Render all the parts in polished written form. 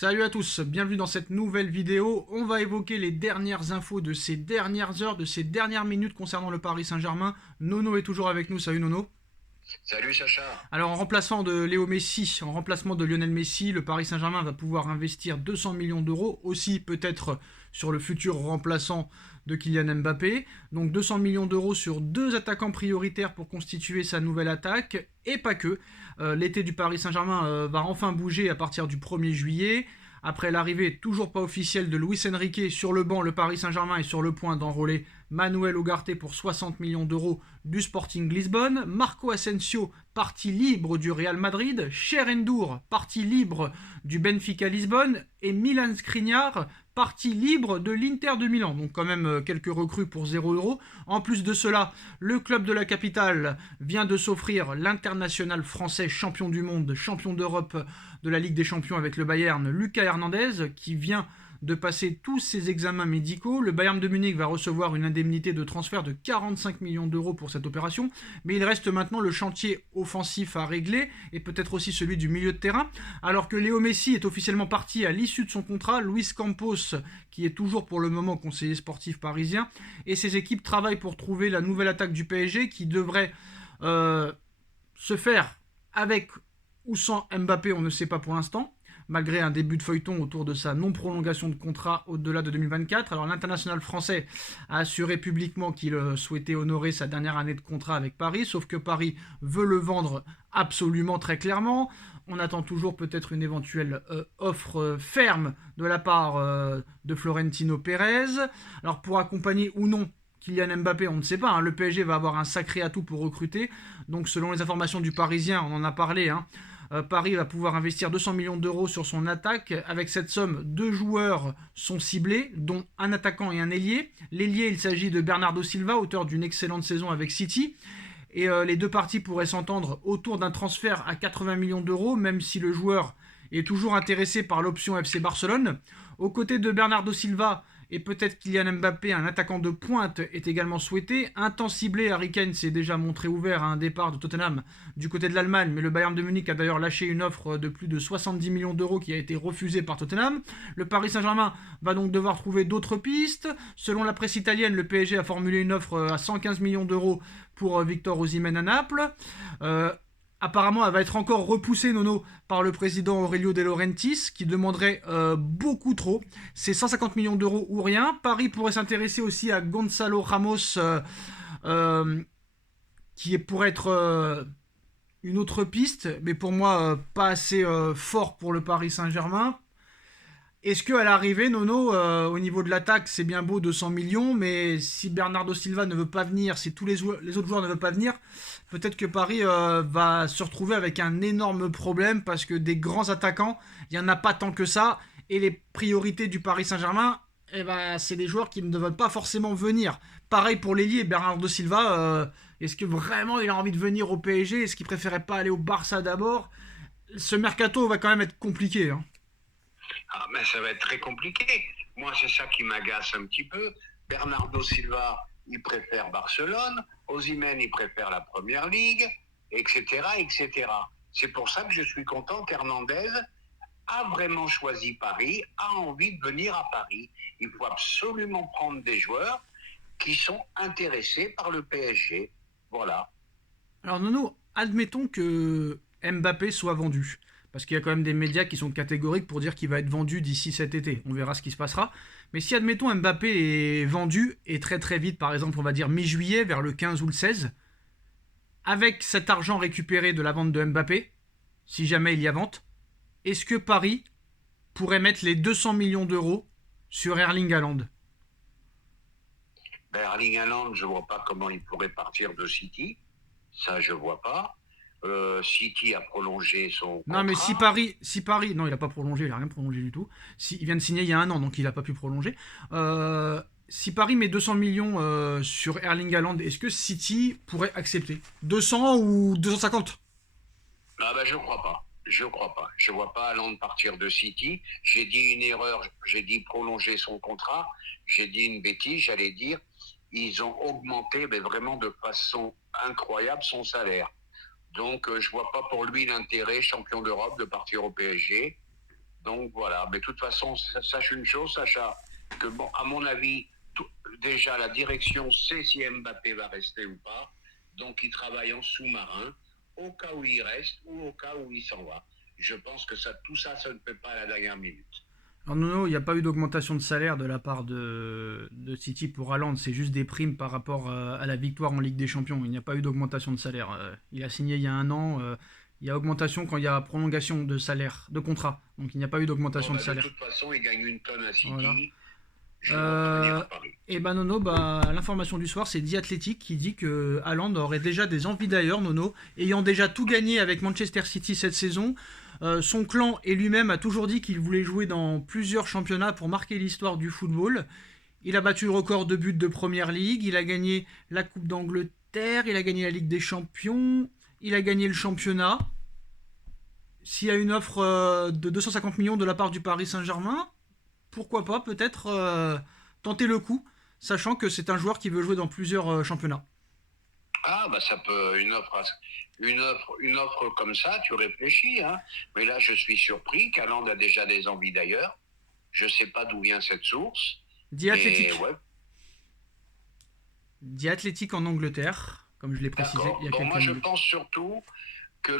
Salut à tous, bienvenue dans cette nouvelle vidéo. On va évoquer les dernières infos de ces dernières heures, de ces dernières minutes concernant le Paris Saint-Germain. Nono est toujours avec nous, salut Nono. Salut Sacha. Alors en remplacement de Léo Messi, en remplacement de Lionel Messi, le Paris Saint-Germain va pouvoir investir 200 millions d'euros, aussi peut-être sur le futur remplaçant de Kylian Mbappé. Donc 200 millions d'euros sur deux attaquants prioritaires pour constituer sa nouvelle attaque, et pas que. L'été du Paris Saint-Germain va enfin bouger à partir du 1er juillet. Après l'arrivée toujours pas officielle de Luis Enrique sur le banc, le Paris Saint-Germain est sur le point d'enrôler Manuel Ugarte pour 60 millions d'euros du Sporting Lisbonne, Marco Asensio parti libre du Real Madrid, Cher Endur parti libre du Benfica Lisbonne et Milan Skriniar parti libre de l'Inter de Milan. Donc quand même quelques recrues pour 0 €. En plus de cela, le club de la capitale vient de s'offrir l'international français champion du monde, champion d'Europe de la Ligue des Champions avec le Bayern, Lucas Hernandez, qui vient de passer tous ses examens médicaux. Le Bayern de Munich va recevoir une indemnité de transfert de 45 millions d'euros pour cette opération, mais il reste maintenant le chantier offensif à régler et peut-être aussi celui du milieu de terrain. Alors que Léo Messi est officiellement parti à l'issue de son contrat, Luis Campos, qui est toujours pour le moment conseiller sportif parisien, et ses équipes travaillent pour trouver la nouvelle attaque du PSG qui devrait se faire avec ou sans Mbappé, on ne sait pas pour l'instant, malgré un début de feuilleton autour de sa non-prolongation de contrat au-delà de 2024. Alors l'international français a assuré publiquement qu'il souhaitait honorer sa dernière année de contrat avec Paris, sauf que Paris veut le vendre absolument très clairement. On attend toujours peut-être une éventuelle offre ferme de la part de Florentino Pérez. Alors pour accompagner ou non Kylian Mbappé, on ne sait pas, hein. Le PSG va avoir un sacré atout pour recruter. Donc selon les informations du Parisien, on en a parlé, hein, Paris va pouvoir investir 200 millions d'euros sur son attaque. Avec cette somme, deux joueurs sont ciblés, dont un attaquant et un ailier. L'ailier, il s'agit de Bernardo Silva, auteur d'une excellente saison avec City. Et les deux parties pourraient s'entendre autour d'un transfert à 80 millions d'euros, même si le joueur est toujours intéressé par l'option FC Barcelone. Aux côtés de Bernardo Silva, et peut-être Kylian Mbappé, un attaquant de pointe, est également souhaité. Un temps ciblé, Harry Kane s'est déjà montré ouvert à un départ de Tottenham du côté de l'Allemagne, mais le Bayern de Munich a d'ailleurs lâché une offre de plus de 70 millions d'euros qui a été refusée par Tottenham. Le Paris Saint-Germain va donc devoir trouver d'autres pistes. Selon la presse italienne, le PSG a formulé une offre à 115 millions d'euros pour Victor Osimhen à Naples. Apparemment, elle va être encore repoussée, Nono, par le président Aurelio De Laurentiis, qui demanderait beaucoup trop. C'est 150 millions d'euros ou rien. Paris pourrait s'intéresser aussi à Gonzalo Ramos, euh, qui pourrait être une autre piste, mais pour moi, pas assez fort pour le Paris Saint-Germain. Est-ce qu'à l'arrivée, Nono, au niveau de l'attaque, c'est bien beau 200 millions, mais si Bernardo Silva ne veut pas venir, si tous les autres joueurs ne veulent pas venir, peut-être que Paris va se retrouver avec un énorme problème parce que des grands attaquants, il n'y en a pas tant que ça, et les priorités du Paris Saint-Germain, eh ben, c'est des joueurs qui ne veulent pas forcément venir. Pareil pour l'ailier, Bernardo Silva, est-ce que vraiment il a envie de venir au PSG? Est-ce qu'il préférait pas aller au Barça d'abord? Ce mercato va quand même être compliqué, hein. Ah, mais ça va être très compliqué. Moi, c'est ça qui m'agace un petit peu. Bernardo Silva, il préfère Barcelone. Osimhen, il préfère la Première Ligue, etc., etc. C'est pour ça que je suis content qu'Hernandez a vraiment choisi Paris, a envie de venir à Paris. Il faut absolument prendre des joueurs qui sont intéressés par le PSG. Voilà. Alors Nono, admettons que Mbappé soit vendu. Parce qu'il y a quand même des médias qui sont catégoriques pour dire qu'il va être vendu d'ici cet été. On verra ce qui se passera. Mais si admettons Mbappé est vendu, et très très vite, par exemple on va dire mi-juillet, vers le 15 ou le 16, avec cet argent récupéré de la vente de Mbappé, si jamais il y a vente, est-ce que Paris pourrait mettre les 200 millions d'euros sur Erling Haaland? Ben, Erling Haaland, je ne vois pas comment il pourrait partir de City. Ça, je ne vois pas. City a prolongé son Non, mais contrat. si Paris, non, il a pas prolongé, il a rien prolongé du tout. Si, il vient de signer il y a un an, donc il a pas pu prolonger. Si Paris met 200 millions sur Erling Haaland, est-ce que City pourrait accepter 200 ou 250? Ah ben, je crois pas. Je crois pas. Je vois pas Haaland partir de City. J'ai dit une erreur. J'ai dit prolonger son contrat. J'ai dit une bêtise. J'allais dire, ils ont augmenté, mais vraiment de façon incroyable, son salaire. Donc, je vois pas pour lui l'intérêt, champion d'Europe, de partir au PSG. Donc voilà, mais de toute façon, sache une chose, Sacha, que bon, à mon avis, déjà la direction sait si Mbappé va rester ou pas, donc il travaille en sous-marin, au cas où il reste ou au cas où il s'en va. Je pense que tout ça, ça ne fait pas à la dernière minute. Alors non, il n'y a pas eu d'augmentation de salaire de la part de City pour Haaland, c'est juste des primes par rapport à la victoire en Ligue des Champions. Il n'y a pas eu d'augmentation de salaire. Il a signé il y a un an, il y a augmentation quand il y a prolongation de salaire, de contrat. Donc il n'y a pas eu Bon, d'augmentation de bah, de salaire. toute façon, il gagne une tonne à Voilà. City, je vais revenir Euh, à Paris. et ben Nono, l'information du soir, c'est The Athletic qui dit que Haaland aurait déjà des envies d'ailleurs, Nono, ayant déjà tout gagné avec Manchester City cette saison. Son clan et lui-même a toujours dit qu'il voulait jouer dans plusieurs championnats pour marquer l'histoire du football. Il a battu le record de buts de Première Ligue, il a gagné la Coupe d'Angleterre, il a gagné la Ligue des Champions, il a gagné le championnat. S'il y a une offre de 250 millions de la part du Paris Saint-Germain, pourquoi pas peut-être tenter le coup, sachant que c'est un joueur qui veut jouer dans plusieurs championnats. Ah, bah ça peut, une offre comme ça, tu réfléchis, hein. Mais là, je suis surpris qu'Haaland a déjà des envies d'ailleurs. Je sais pas d'où vient cette source, The mais Athletic. ouais, The Athletic en Angleterre, comme je l'ai précisé d'accord. il y a Bon, quelques moi, je minutes. pense surtout que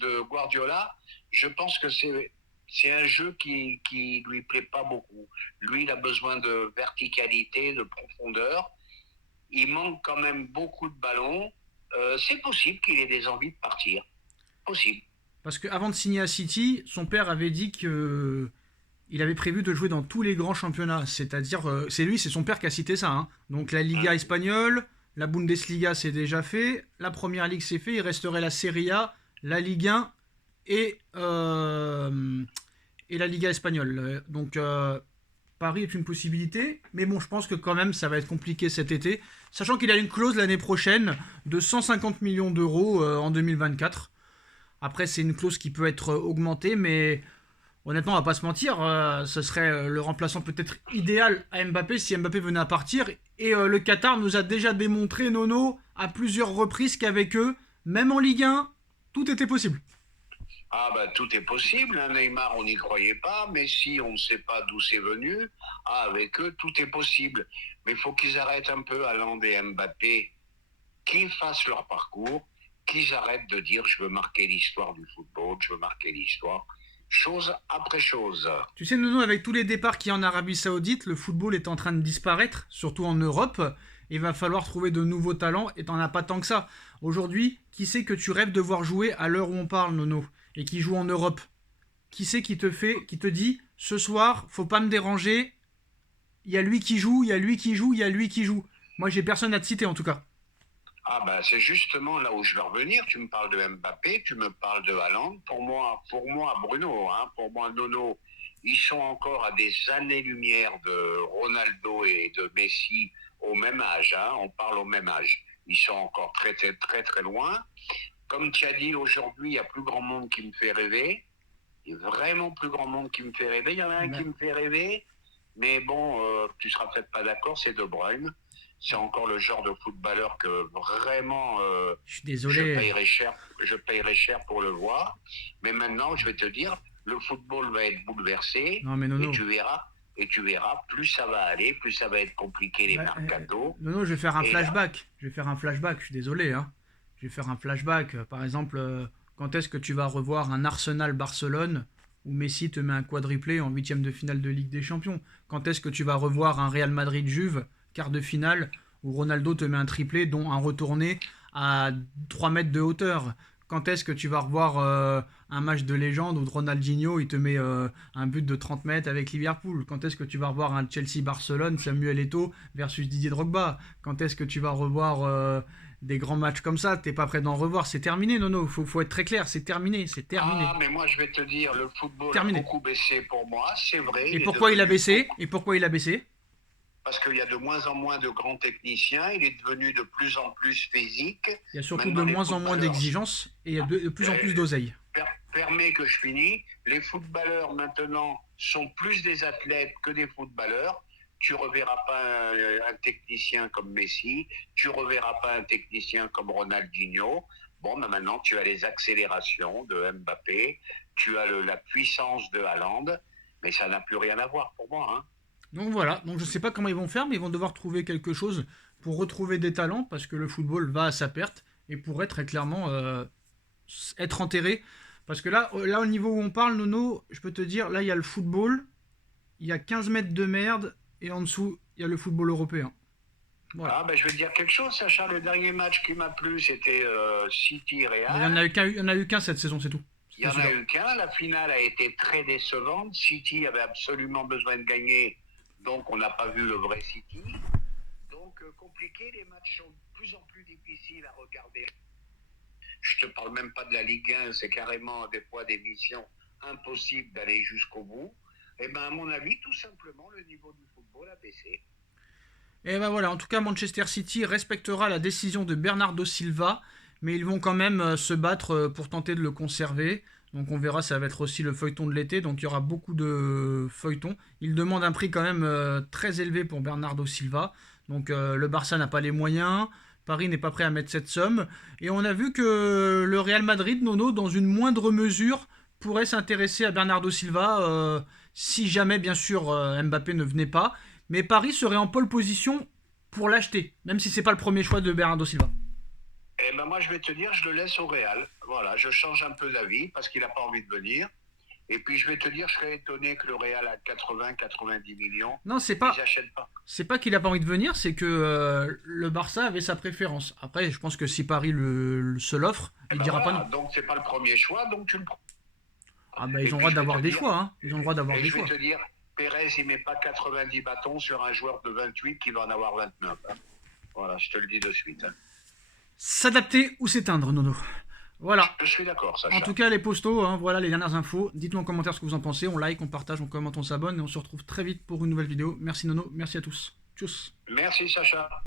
de Guardiola, je pense que c'est un jeu qui lui plaît pas beaucoup. Lui, il a besoin de verticalité, de profondeur. Il manque quand même beaucoup de ballons. C'est possible qu'il ait des envies de partir. Possible. Parce qu'avant de signer à City, son père avait dit que il avait prévu de jouer dans tous les grands championnats. C'est-à-dire, c'est son père qui a cité ça, hein. Donc la Liga Hein. espagnole, la Bundesliga c'est déjà fait, la Première Ligue c'est fait, il resterait la Serie A, la Ligue 1 et, et la Liga espagnole. Donc Paris est une possibilité, mais bon, je pense que quand même ça va être compliqué cet été, sachant qu'il a une clause l'année prochaine de 150 millions d'euros en 2024. Après, c'est une clause qui peut être augmentée, mais honnêtement, on va pas se mentir, ce serait le remplaçant peut-être idéal à Mbappé si Mbappé venait à partir. Et le Qatar nous a déjà démontré, Nono, à plusieurs reprises qu'avec eux, même en Ligue 1, tout était possible. Ah bah tout est possible, hein. Neymar on n'y croyait pas, Messi on ne sait pas d'où c'est venu. Ah, avec eux tout est possible. Mais il faut qu'ils arrêtent un peu Haaland et Mbappé, qu'ils fassent leur parcours, qu'ils arrêtent de dire je veux marquer l'histoire du football, je veux marquer l'histoire, chose après chose. Tu sais, Nono, avec tous les départs qu'il y a en Arabie Saoudite, le football est en train de disparaître, surtout en Europe. Il va falloir trouver de nouveaux talents et t'en as pas tant que ça. Aujourd'hui, qui c'est que tu rêves de voir jouer à l'heure où on parle, Nono, et qui joue en Europe? Qui c'est qui te dit ce soir, faut pas me déranger, il y a lui qui joue, il y a lui qui joue, il y a lui qui joue. Moi, j'ai personne à te citer en tout cas. Ah ben c'est justement là où je vais revenir. Tu me parles de Mbappé, tu me parles de Haaland. Pour moi Bruno, hein, pour moi Nono, ils sont encore à des années-lumière de Ronaldo et de Messi au même âge. Hein, on parle au même âge. Ils sont encore très très très très loin. Comme tu as dit aujourd'hui, il y a plus grand monde qui me fait rêver. Il y a vraiment plus grand monde qui me fait rêver. Il y en a un qui Ouais, me fait rêver, mais bon, tu seras peut-être pas d'accord, c'est De Bruyne. C'est encore le genre de footballeur que vraiment je suis désolé. je payerai cher pour le voir. Mais maintenant, je vais te dire, le football va être bouleversé Non mais et Nono. tu verras, plus ça va aller, plus ça va être compliqué les Ouais, mercatos. Nono, je vais faire un Et là, flashback. Je vais faire un flashback, je suis désolé, hein. Je vais faire un flashback. Par exemple, quand est-ce que tu vas revoir un Arsenal-Barcelone où Messi te met un quadriplé en huitième de finale de Ligue des Champions? Quand est-ce que tu vas revoir un Real Madrid-Juve, quart de finale, où Ronaldo te met un triplé, dont un retourné à 3 mètres de hauteur? Quand est-ce que tu vas revoir un match de légende où Ronaldinho il te met un but de 30 mètres avec Liverpool? Quand est-ce que tu vas revoir un Chelsea-Barcelone, Samuel Eto'o versus Didier Drogba? Quand est-ce que tu vas revoir des grands matchs comme ça? T'es pas prêt d'en revoir, c'est terminé, Nono. Faut être très clair, c'est terminé, c'est terminé. ah, mais moi je vais te dire, le football a Terminé. beaucoup baissé pour moi, c'est vrai, Et il est pourquoi il a devenu baissé? beaucoup Et pourquoi il a baissé? parce qu'il y a de moins en moins de grands techniciens, il est devenu de plus en plus physique. Il y a surtout de Maintenant, les moins en moins footballeurs, d'exigences et il y a de plus en plus euh, d'oseille. permet que je finis, les footballeurs maintenant sont plus des athlètes que des footballeurs. Tu reverras pas un technicien comme Messi, tu reverras pas un technicien comme Ronaldinho. Bon, ben maintenant tu as les accélérations de Mbappé, tu as la puissance de Haaland, mais ça n'a plus rien à voir pour moi. Hein. Donc voilà, donc je ne sais pas comment ils vont faire, mais ils vont devoir trouver quelque chose pour retrouver des talents, parce que le football va à sa perte, et pourrait très clairement être enterré. Parce que là, au niveau où on parle, Nono, je peux te dire, là, il y a le football, il y a 15 mètres de merde, et en dessous, il y a le football européen. Voilà. Ah, ben, je vais te dire quelque chose, Sacha. Le dernier match qui m'a plu, c'était City-Real. Il n'y en a eu qu'un cette saison, c'est tout. Il n'y en a eu qu'un. La finale a été très décevante. City avait absolument besoin de gagner, donc on n'a pas vu le vrai City. Donc compliqué, les matchs sont de plus en plus difficiles à regarder. Je te parle même pas de la Ligue 1, c'est carrément des fois des missions impossibles d'aller jusqu'au bout. Et bien à mon avis, tout simplement, le niveau du football a baissé. Et ben voilà, en tout cas, Manchester City respectera la décision de Bernardo Silva, mais ils vont quand même se battre pour tenter de le conserver. Donc on verra, ça va être aussi le feuilleton de l'été, donc il y aura beaucoup de feuilletons. Il demande un prix quand même très élevé pour Bernardo Silva. Donc le Barça n'a pas les moyens, Paris n'est pas prêt à mettre cette somme. Et on a vu que le Real Madrid, Nono, dans une moindre mesure, pourrait s'intéresser à Bernardo Silva, si jamais bien sûr Mbappé ne venait pas. Mais Paris serait en pole position pour l'acheter, même si c'est pas le premier choix de Bernardo Silva. Eh ben moi je vais te dire, je le laisse au Real. Voilà, je change un peu d'avis parce qu'il n'a pas envie de venir. Et puis je vais te dire, je serais étonné que le Real à 80-90 millions. Non, c'est pas. Pas. C'est pas qu'il a pas envie de venir, c'est que le Barça avait sa préférence. Après, je pense que si Paris se l'offre, il dira voilà, pas non. Donc c'est pas le premier choix, donc tu le prends. Ah bah ils ont le droit d'avoir des choix, hein. Ils ont le droit d'avoir des choix. Je vais te dire, Pérez, il met pas 90 bâtons sur un joueur de 28 qui va en avoir 29. Hein. Voilà, je te le dis de suite. Hein. S'adapter ou s'éteindre, Nono. Voilà. Je suis d'accord, Sacha. En tout cas, les postos, hein, voilà les dernières infos. Dites-nous en commentaire ce que vous en pensez. On like, on partage, on commente, on s'abonne. Et on se retrouve très vite pour une nouvelle vidéo. Merci Nono, merci à tous. Tchuss. Merci Sacha.